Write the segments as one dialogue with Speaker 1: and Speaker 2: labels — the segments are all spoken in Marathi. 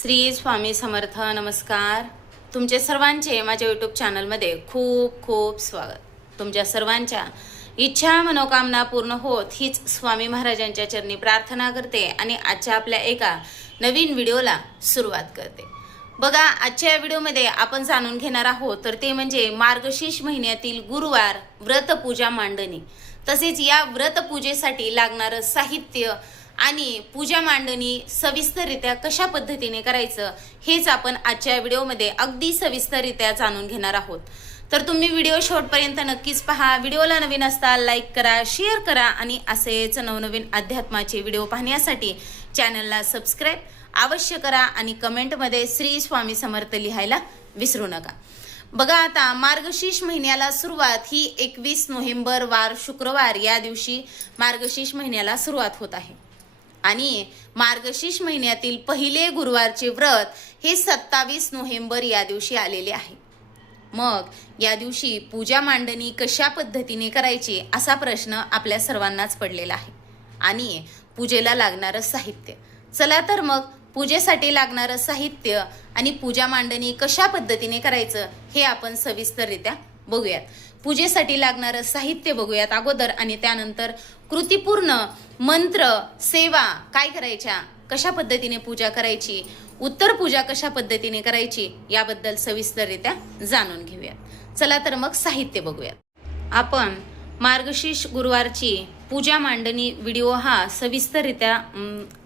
Speaker 1: श्री स्वामी समर्थ नमस्कार. तुमचे सर्वांचे माझ्या यूट्यूब चॅनलमध्ये खूप खूप स्वागत. तुमच्या सर्वांच्या इच्छा मनोकामना पूर्ण होत हीच स्वामी महाराजांच्या चरणी प्रार्थना करते आणि आजच्या आपल्या एका नवीन व्हिडिओला सुरुवात करते. बघा आजच्या या व्हिडिओमध्ये आपण जाणून घेणार आहोत तर ते म्हणजे मार्गशीर्ष महिन्यातील गुरुवार व्रतपूजा मांडणी. तसेच या व्रतपूजेसाठी लागणारं साहित्य आणि पूजा मांडणी सविस्तररित्या कशा पद्धतीने करायचं हेच आपण आजच्या व्हिडिओमध्ये अगदी सविस्तररित्या जाणून घेणार आहोत. तर तुम्ही व्हिडिओ शेवटपर्यंत नक्कीच पहा. व्हिडिओला नवीन असता लाईक करा शेअर करा आणि असेच नवनवीन अध्यात्माचे व्हिडिओ पाहण्यासाठी चॅनलला सबस्क्राईब अवश्य करा आणि कमेंटमध्ये श्री स्वामी समर्थ लिहायला विसरू नका. बघा आता मार्गशीर्ष महिन्याला सुरुवात ही एकवीस नोव्हेंबर वार शुक्रवार या दिवशी मार्गशीर्ष महिन्याला सुरुवात होत आहे. आणि मार्गशीर्ष महिन्यातील पहिले गुरुवारचे व्रत हे सत्तावीस नोव्हेंबर या दिवशी आलेले आहे. मग या दिवशी पूजा मांडणी कशा पद्धतीने करायची असा प्रश्न आपल्या सर्वांनाच पडलेला आहे. आणि पूजेला लागणारं साहित्य. चला तर मग पूजेसाठी लागणारं साहित्य आणि पूजा मांडणी कशा पद्धतीने करायचं हे आपण सविस्तररित्या बघूयात. पूजेसाठी लागणारं साहित्य बघूयात अगोदर आणि त्यानंतर कृतीपूर्ण मंत्र सेवा काय करायच्या? कशा पद्धतीने पूजा करायची? उत्तर पूजा कशा पद्धतीने करायची? याबद्दल सविस्तररित्या जाणून घेऊयात. चला तर मग साहित्य बघूयात. आपण मार्गशीर्ष गुरुवारची पूजा मांडणी व्हिडिओ हा सविस्तररित्या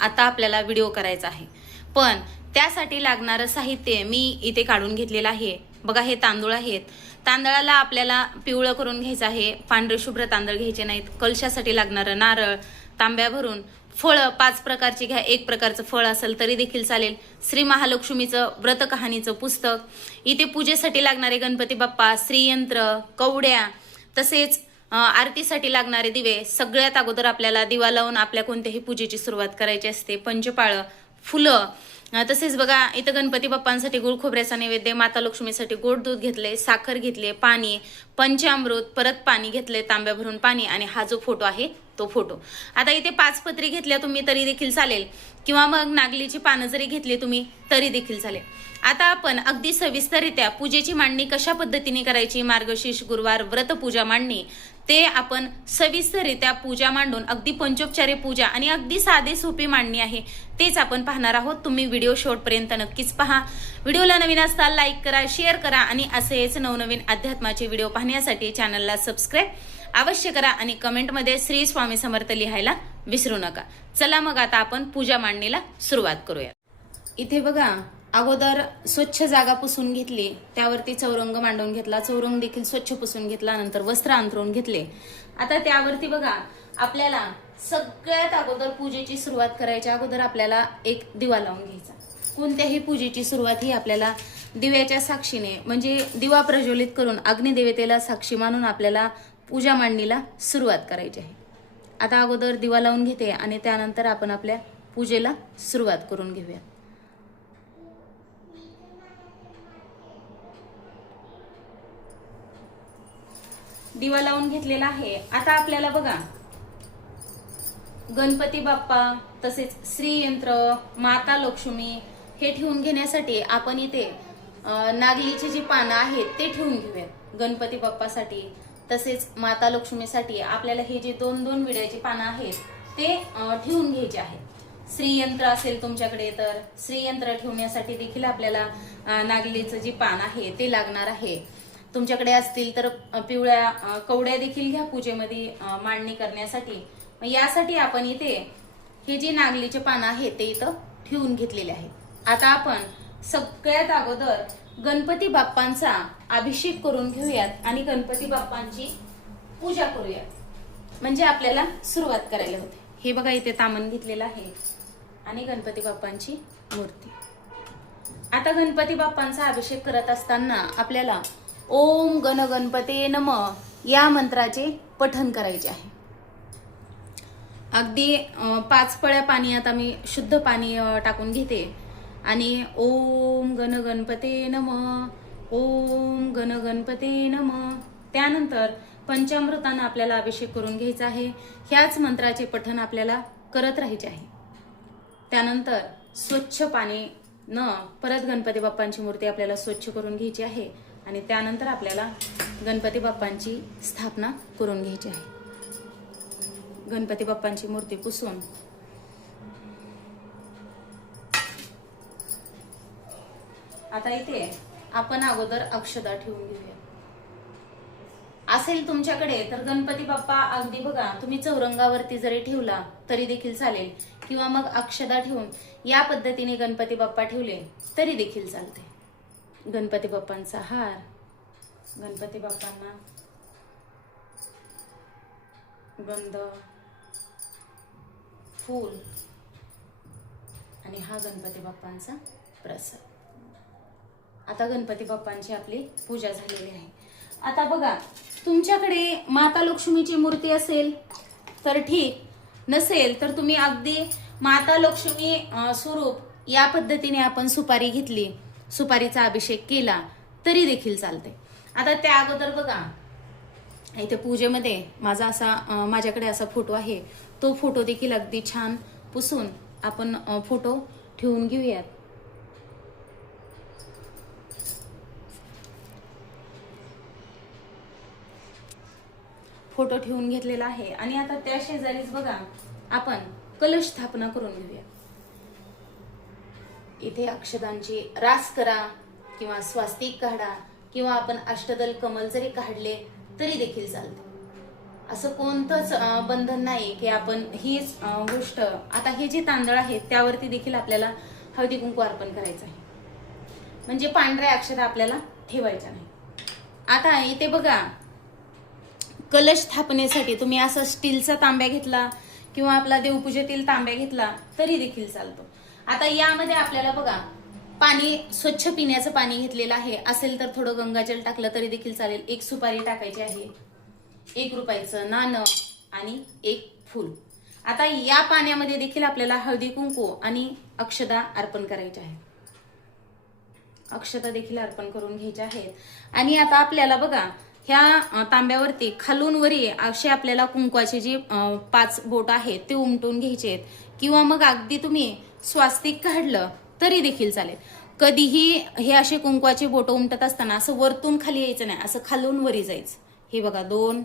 Speaker 1: आता आपल्याला व्हिडिओ करायचा आहे. पण त्यासाठी लागणारं साहित्य मी इथे काढून घेतलेलं आहे. बघा हे तांदूळ आहेत. तांदळाला आपल्याला पिवळं करून घ्यायचं आहे. पांढरे शुभ्र तांदळ घ्यायचे नाहीत. कलशासाठी लागणारं नारळ तांब्या भरून फळं पाच प्रकारची घ्या. एक प्रकारचं फळ असेल तरी देखील चालेल. श्री महालक्ष्मीचं व्रत कहाणीचं पुस्तक. इथे पूजेसाठी लागणारे गणपती बाप्पा श्रीयंत्र कवड्या तसेच आरतीसाठी लागणारे दिवे सगळ्यात अगोदर आपल्याला दिवा लावून आपल्या कोणत्याही पूजेची सुरुवात करायची असते. पंचपाळं फुलं तसेच बघा इथं गणपती बाप्पांसाठी गुळ खोबऱ्याचा नैवेद्य माता लक्ष्मीसाठी गोड दूध घेतले साखर घेतले पाणी पंचामृत परत पाणी घेतले तांब्या भरून पाणी आणि हा जो फोटो आहे तो फोटो. आता इथे पाच पत्री घेतल्या तुम्ही तरी देखील चालेल. किंवा मग नागलीची पानं जरी घेतली तुम्ही तरी देखील चालेल. आता आपण अगदी सविस्तररित्या पूजेची मांडणी कशा पद्धतीने करायची? मार्गशीर्ष गुरुवार व्रत पूजा मांडणी. ते आपण सविस्तररित्या पूजा मांडून अगदी पंचोपचारी पूजा आणि अगदी साधी सोपी मांडणी आहे तेच आपण पाहणार आहोत. तुम्ही व्हिडिओ शेवटपर्यंत नक्कीच पहा. व्हिडिओला नवीन असताल लाईक करा शेअर करा आणि असेच नवनवीन अध्यात्माचे व्हिडिओ पाहण्यासाठी चॅनलला सबस्क्राईब अवश्य करा आणि कमेंटमध्ये श्री स्वामी समर्थ लिहायला विसरू नका. चला मग आता आपण पूजा मांडणीला सुरुवात करूया. इथे बघा अगोदर स्वच्छ जागा पुसून घेतली त्यावरती चौरंग मांडून घेतला चौरंग देखील स्वच्छ पुसून घेतला नंतर वस्त्र अंथरून घेतले. आता त्यावरती बघा आपल्याला सगळ्यात अगोदर पूजेची सुरुवात करायच्या अगोदर आपल्याला एक दिवा लावून घ्यायचा. कोणत्याही पूजेची सुरुवात ही आपल्याला दिव्याच्या साक्षीने म्हणजे दिवा प्रज्वलित करून अग्निदेवतेला साक्षी मानून आपल्याला पूजा मांडणीला सुरुवात करायची आहे. आता अगोदर दिवा लावून घेते आणि त्यानंतर आपण आपल्या पूजेला सुरुवात करून घेऊया. दिवा लावून घेतलेला आहे. आता आपल्याला बघा. गणपती बाप्पा तसेच श्रीयंत्र माता लक्ष्मी हे ठेवून घेण्यासाठी आपण इथे नागलीची जी पानं आहेत ते ठेवून घेऊयात. गणपती बाप्पासाठी तसेच माता लक्ष्मीसाठी आपल्याला हे जे दोन दोन विड्याची पानं आहेत ते ठेवून घ्यायचे आहेत. श्रीयंत्र असेल तुमच्याकडे तर श्रीयंत्र ठेवण्यासाठी देखील आपल्याला नागलीचं जे पान आहे ते लागणार आहे. तुमच्याकडे असतील तर पिवळ्या कवड्या देखील घ्या पूजेमध्ये मांडणी करण्यासाठी. मग यासाठी आपण इथे हे जे नागलीचे पानं आहेत ते इथं ठेवून घेतलेले आहेत. आता आपण सगळ्यात अगोदर गणपती बाप्पांचा अभिषेक करून घेऊयात आणि गणपती बाप्पांची पूजा करूयात. म्हणजे आपल्याला सुरुवात करायला होते. हे बघा इथे तामण घेतलेलं आहे आणि गणपती बाप्पांची मूर्ती. आता गणपती बाप्पांचा अभिषेक करत असताना आपल्याला ओम गण गणपते नम या मंत्राचे पठन करायचे आहे. अगदी पाच पळ्या पाणी आता मी शुद्ध पाणी टाकून घेते. आणि ओम गण गणपते नम ओम गण गणपते नम. त्यानंतर पंचामृतानं आपल्याला अभिषेक करून घ्यायचा आहे. ह्याच मंत्राचे पठन आपल्याला करत राहायचे आहे. त्यानंतर स्वच्छ पाणी न परत गणपती बाप्पांची मूर्ती आपल्याला स्वच्छ करून घ्यायची आहे. आणि त्यानंतर आपल्याला गणपती बाप्पांची स्थापना करून घ्यायची आहे. गणपती बाप्पांची मूर्ती पुसून आता इथे आपण अगोदर अक्षदा ठेवून घेऊया. असेल तुमच्याकडे तर गणपती बाप्पा अगदी बघा तुम्ही चौरंगावरती जरी ठेवला तरी देखील चालेल. किंवा मग अक्षदा ठेवून या पद्धतीने गणपती बाप्पा ठेवले तरी देखील चालते. गणपती बाप्पांचा हार. गणपती बाप्पांना गंध फूल. आणि हा गणपती बाप्पांचा प्रसाद. आता गणपती बाप्पांची आपली पूजा झालेली आहे. आता बघा तुमच्याकडे माता लक्ष्मीची मूर्ती असेल तर ठीक. नसेल तर तुम्ही अगदी माता लक्ष्मी स्वरूप या पद्धतीने आपण सुपारी घेतली. सुपारीचा अभिषेक केला तरी देखील चालते आता त्या अगोदर बघा इथे पूजेमध्ये माझा असा माझ्याकडे असा फोटो आहे. तो फोटो देखील अगदी छान पुसून आपण फोटो ठेवून घेऊयात. फोटो ठेवून घेतलेला आहे. आणि आता त्या शेजारीच बघा आपण कलश स्थापना करून घेऊया इथे अक्षदांची रास करा किंवा स्वास्तिक काढा किंवा आपण अष्टदल कमल जरी काढले तरी देखील चालते. असं कोणतंच बंधन नाही की आपण हीच गोष्ट आता हे जे तांदळ आहेत त्यावरती देखील आपल्याला हळदी कुंकू अर्पण करायचं आहे. म्हणजे पांढऱ्या अक्षरा आपल्याला ठेवायच्या नाही. आता इथे बघा कलश स्थापनेसाठी तुम्ही असा स्टीलचा तांब्या घेतला किंवा आपला देवपूजेतील तांब्या घेतला तरी देखील चालतो. आता यामध्ये आपल्याला बघा पाणी स्वच्छ पिण्याचं पाणी घेतलेलं आहे. असेल तर थोडं गंगाजल टाकलं तरी देखील चालेल. एक सुपारी टाकायची आहे. एक रुपयाचं नाणं आणि एक फूल. आता या पाण्यामध्ये देखील आपल्याला हळदी कुंकू आणि अक्षदा अर्पण करायचे आहे. अक्षता देखील अर्पण करून घ्यायच्या आहेत. आणि आता आपल्याला बघा ह्या तांब्यावरती खालून वरी असे आपल्याला कुंकवाचे जे पाच बोट आहेत ते उमटून घ्यायचे आहेत. किंवा मग अगदी तुम्ही स्वास्तिक काढलं तरी देखील चालेल. कधीही हे असे कुंकवाचे बोट उमटत असताना असं वरतून खाली यायचं नाही असं खालून वरी जायचं. हे बघा दोन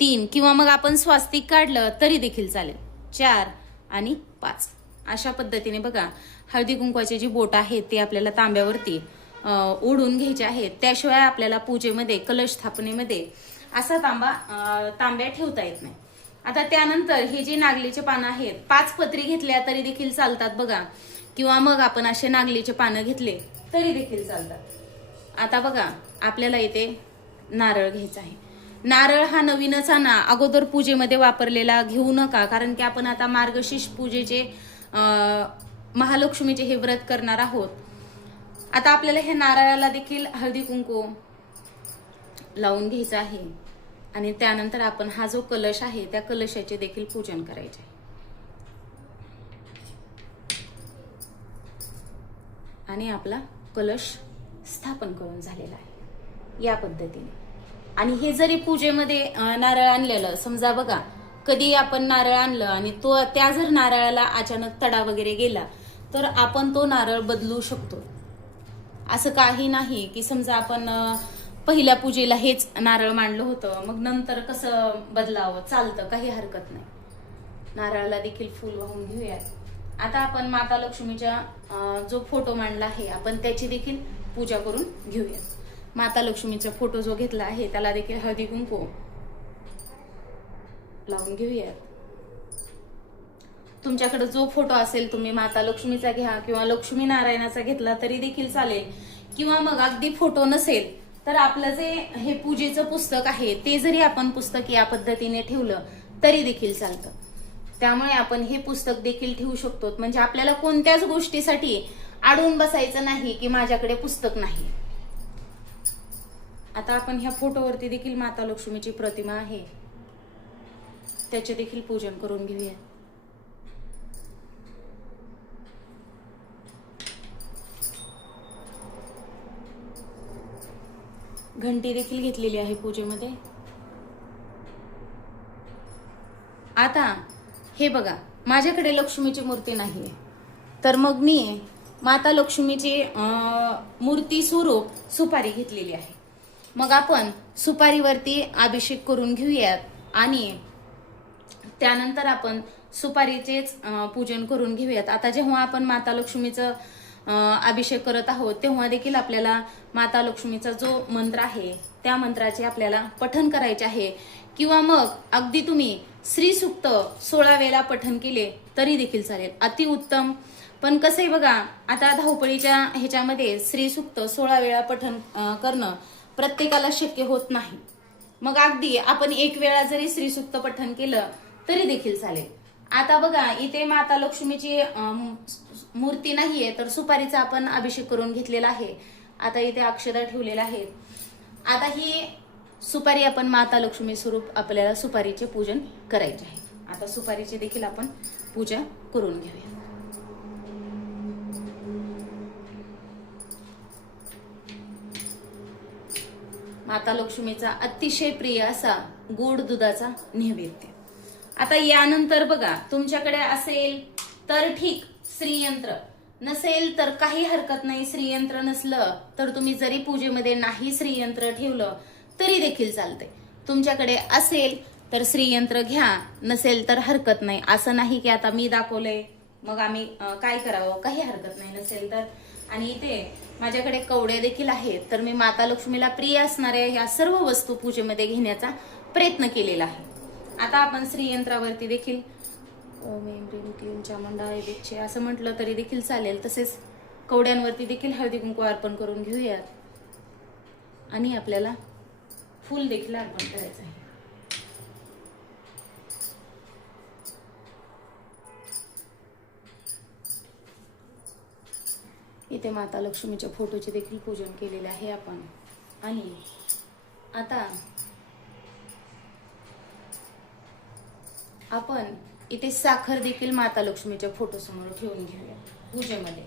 Speaker 1: तीन किंवा मग आपण स्वास्तिक काढलं तरी देखील चालेल. चार आणि पाच. अशा पद्धतीने बघा हळदी कुंकवाचे जी बोट आहेत ते आपल्याला तांब्यावरती ओढून घ्यायचे आहेत. त्याशिवाय आपल्याला पूजेमध्ये कलश स्थापनेमध्ये असा तांबा तांब्या ठेवता येत नाही. आता त्यानंतर हे जे नागलीचे पानं आहेत पाच पत्री घेतल्या तरी देखील चालतात बघा. किंवा मग आपण असे नागलीचे पानं घेतले तरी देखील चालतात. आता बघा आपल्याला इथे नारळ घ्यायचा आहे. नारळ हा नवीनच आणा अगोदर पूजेमध्ये वापरलेला घेऊ नका कारण की आपण आता मार्गशीर्ष पूजेचे महालक्ष्मीचे हे व्रत करणार आहोत. आता आपल्याला हे नारळाला देखील हळदी कुंकू लावून घ्यायचं आहे. आणि त्यानंतर आपण हा जो कलश आहे त्या कलशाचे देखील पूजन करायचे. आणि आपला कलश स्थापन करून झालेला आहे. या पद्धतीने. आणि हे जरी पूजेमध्ये नारळ आणलेलं समजा बघा कधी आपण नारळ आणलं आणि तो त्या जर नारळाला अचानक तडा वगैरे गेला तर आपण तो नारळ बदलू शकतो. असं काही नाही की समजा आपण पहिल्या पूजेला हेच नारळ मांडलं होतं. मग नंतर कसं बदलावं? चालतं काही हरकत नाही. नारळाला देखील फूल वाहून घेऊयात. आता आपण माता लक्ष्मीच्या जो फोटो मांडला आहे आपण त्याची देखील पूजा करून घेऊयात. माता लक्ष्मीचा फोटो जो घेतला आहे त्याला देखील हळदी कुंकू लावून घेऊयात. तुमच्याकडे जो फोटो असेल तुम्ही माता लक्ष्मीचा घ्या किंवा लक्ष्मी नारायणाचा घेतला तरी देखील चालेल. किंवा मग अगदी फोटो नसेल तर आपलं जे हे पूजेचं पुस्तक आहे ते जरी आपण पुस्तक या पद्धतीने ठेवलं तरी देखील चालतं. त्यामुळे आपण हे पुस्तक देखील ठेवू शकतो. म्हणजे आपल्याला कोणत्याच गोष्टीसाठी आडून बसायचं नाही की माझ्याकडे पुस्तक नाही. आता आपण ह्या फोटोवरती देखील माता लक्ष्मीची प्रतिमा आहे. त्याचे देखील पूजन करून घेऊया. घंटी देखील घेतलेली आहे पूजेमध्ये. आता हे बघा माझ्याकडे लक्ष्मीची मूर्ती नाहीये. तर मग मी माता लक्ष्मीची मूर्ती स्वरूप सुपारी घेतलेली आहे. मग आपण सुपारीवरती अभिषेक करून घेऊयात आणि त्यानंतर आपण सुपारीचेच पूजन करून घेऊयात. आता जेव्हा आपण माता लक्ष्मीचं अभिषेक करत आहोत तेव्हा देखील आपल्याला माता लक्ष्मीचा जो मंत्र आहे त्या मंत्राचे आपल्याला पठन करायचे आहे. किंवा मग अगदी तुम्ही श्री सुक्त सोळा वेळा पठन केले तरी देखील चालेल. अतिउत्तम पण कसं आहे बघा आता धावपळीच्या ह्याच्यामध्ये श्रीसुक्त सोळा वेळा पठन करणं प्रत्येकाला शक्य होत नाही. मग अगदी आपण एक वेळा जरी श्रीसुक्त पठन केलं तरी देखील चालेल. आता बघा इथे माता लक्ष्मीची मूर्ती नाहीये तर सुपारीचा आपण अभिषेक करून घेतलेला आहे. आता इथे अक्षदा ठेवलेल्या आहेत. आता ही सुपारी आपण माता लक्ष्मी स्वरूप आपल्याला सुपारीचे पूजन करायचे आहे. आता सुपारीचे देखील आपण पूजा करून घेऊया. माता लक्ष्मीचा अतिशय प्रिय असा गोड दुधाचा नैवेद्य. आता यानंतर बघा तुमच्याकडे असेल तर ठीक. श्रीयंत्र. नसेल तर काही हरकत नाही श्रीयंत्र नसलं तर तुम्ही जरी पूजेमध्ये नाही श्रीयंत्र ठेवलं तरी देखील चालते तुमच्याकडे असेल तर श्रीयंत्र घ्या नसेल तर हरकत नाही. असं नाही की आता मी दाखवलंय मग आम्ही काय करावं? काही हरकत नाही नसेल तर. आणि इथे माझ्याकडे कवडे देखील आहेत तर मी माता लक्ष्मीला प्रिय असणाऱ्या ह्या सर्व वस्तू पूजेमध्ये घेण्याचा प्रयत्न केलेला आहे. आता आपण श्रीयंत्रावरती देखील ओम ऐं ह्रीं क्लीं चामुंडाय असं म्हटलं तरी देखील चालेल. तसेच कवड्यांवरती देखील हळदी कुंकू अर्पण करून घेऊयात. आणि आपल्याला फूल देखील अर्पण करायचं आहे. इथे माता लक्ष्मीच्या फोटोचे देखील पूजन केलेले आहे आपण. आणि आता आपण इथे साखर देखील माता लक्ष्मीच्या फोटो समोर ठेवून घेऊया. पूजेमध्ये.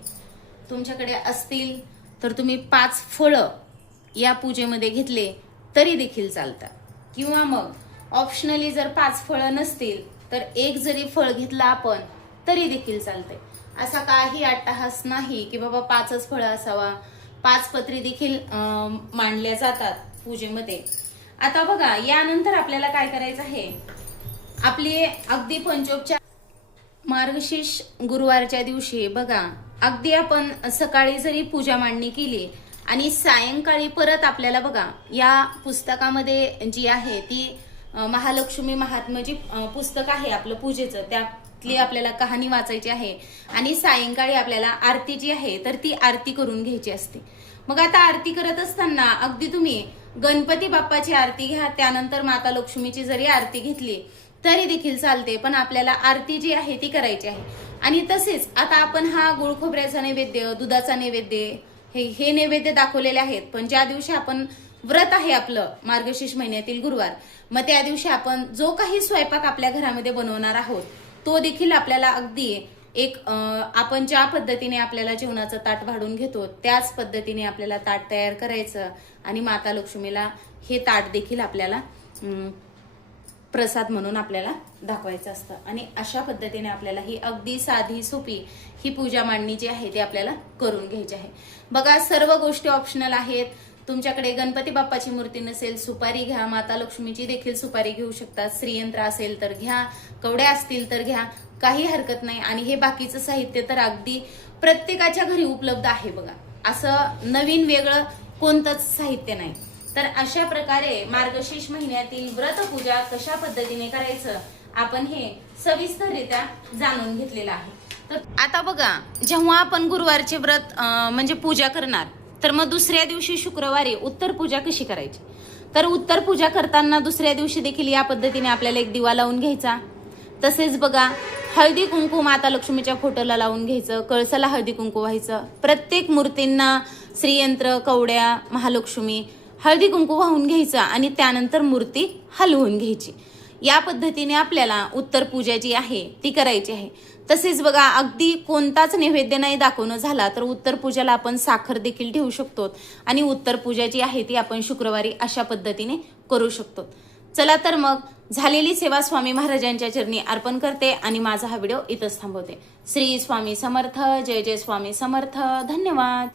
Speaker 1: तुमच्याकडे असतील तर तुम्ही पाच फळं या पूजेमध्ये घेतले तरी देखील चालतात. किंवा मग ऑप्शनली जर पाच फळं नसतील तर एक जरी फळ घेतला आपण तरी देखील चालते असा काही अट्टहास नाही की बाबा पाचच फळं असावा. पाच पत्री देखील मांडल्या जातात पूजेमध्ये. आता बघा यानंतर आपल्याला काय करायचं आहे? आपली अगदी पंचोपचार मार्गशीर्ष गुरुवारच्या दिवशी बघा अगदी आपण सकाळी जरी पूजा मांडणी केली आणि सायंकाळी परत आपल्याला बघा या पुस्तकामध्ये जी आहे ती महालक्ष्मी महात्मा जी पुस्तक आहे आपलं पूजेचं. त्यातली आपल्याला कहाणी वाचायची आहे आणि सायंकाळी आपल्याला आरती जी आहे तर ती आरती करून घ्यायची असते. मग आता आरती करत असताना अगदी तुम्ही गणपती बाप्पाची आरती घ्या त्यानंतर माता लक्ष्मीची जरी आरती घेतली तरी देखील चालते पण आपल्याला आरती जी आहे ती करायची आहे. आणि तसेच आता आपण हा गुळ खोबऱ्याचा नैवेद्य दुधाचा नैवेद्य हे हे नैवेद्य दाखवलेले आहेत. पण ज्या दिवशी आपण व्रत आहे आपलं मार्गशीर्ष महिन्यातील गुरुवार मग त्या दिवशी आपण जो काही स्वयंपाक आपल्या घरामध्ये बनवणार आहोत तो देखील आपल्याला अगदी एक आपण ज्या पद्धतीने आपल्याला जेवणाचं ताट वाढून घेतो त्याच पद्धतीने आपल्याला ताट तयार करायचं आणि माता लक्ष्मीला हे ताट देखील आपल्याला प्रसाद म्हणून आपल्याला दाखवायचं असतं. आणि अशा पद्धतीने आपल्याला ही अगदी साधी सोपी ही पूजा मांडणी जी आहे ती आपल्याला करून घ्यायची आहे. बघा सर्व गोष्टी ऑप्शनल आहेत. तुमच्याकडे गणपती बाप्पाची मूर्ती नसेल सुपारी घ्या. माता लक्ष्मीची देखील सुपारी घेऊ शकता श्रीयंत्र असेल तर घ्या. कवड्या असतील तर घ्या. काही हरकत नाही. आणि हे बाकीचं साहित्य तर अगदी प्रत्येकाच्या घरी उपलब्ध आहे बघा. असं नवीन वेगळं कोणतंच साहित्य नाही. तर अशा प्रकारे मार्गशीर्ष महिन्यातील व्रत पूजा कशा पद्धतीने करायचं आपण हे सविस्तररित्या जाणून घेतलेलं आहे. तर आता बघा जेव्हा आपण गुरुवारचे व्रत म्हणजे पूजा करणार तर मग दुसऱ्या दिवशी शुक्रवारी उत्तर पूजा कशी करायची? तर उत्तर पूजा करताना दुसऱ्या दिवशी देखील या पद्धतीने आपल्याला एक दिवा लावून घ्यायचा. तसेच बघा हळदी कुंकू माता लक्ष्मीच्या फोटोला लावून घ्यायचं कळसाला हळदी कुंकू व्हायचं. प्रत्येक मूर्तींना श्रीयंत्र कवड्या महालक्ष्मी हळदी कुंकू वाहून घ्यायचा आणि त्यानंतर मूर्ती हलवून घ्यायची. या पद्धतीने आपल्याला उत्तर पूजा जी आहे ती करायची आहे. तसेच बघा अगदी कोणताच नैवेद्य नाही दाखवणं झाला तर उत्तर पूजाला आपण साखर देखील ठेवू शकतो आणि उत्तर पूजा जी आहे ती आपण शुक्रवारी अशा पद्धतीने करू शकतो. चला तर मग झालेली सेवा स्वामी महाराजांच्या चरणी अर्पण करते आणि माझा हा व्हिडिओ इथंच थांबवते. श्री स्वामी समर्थ जय जय स्वामी समर्थ. धन्यवाद.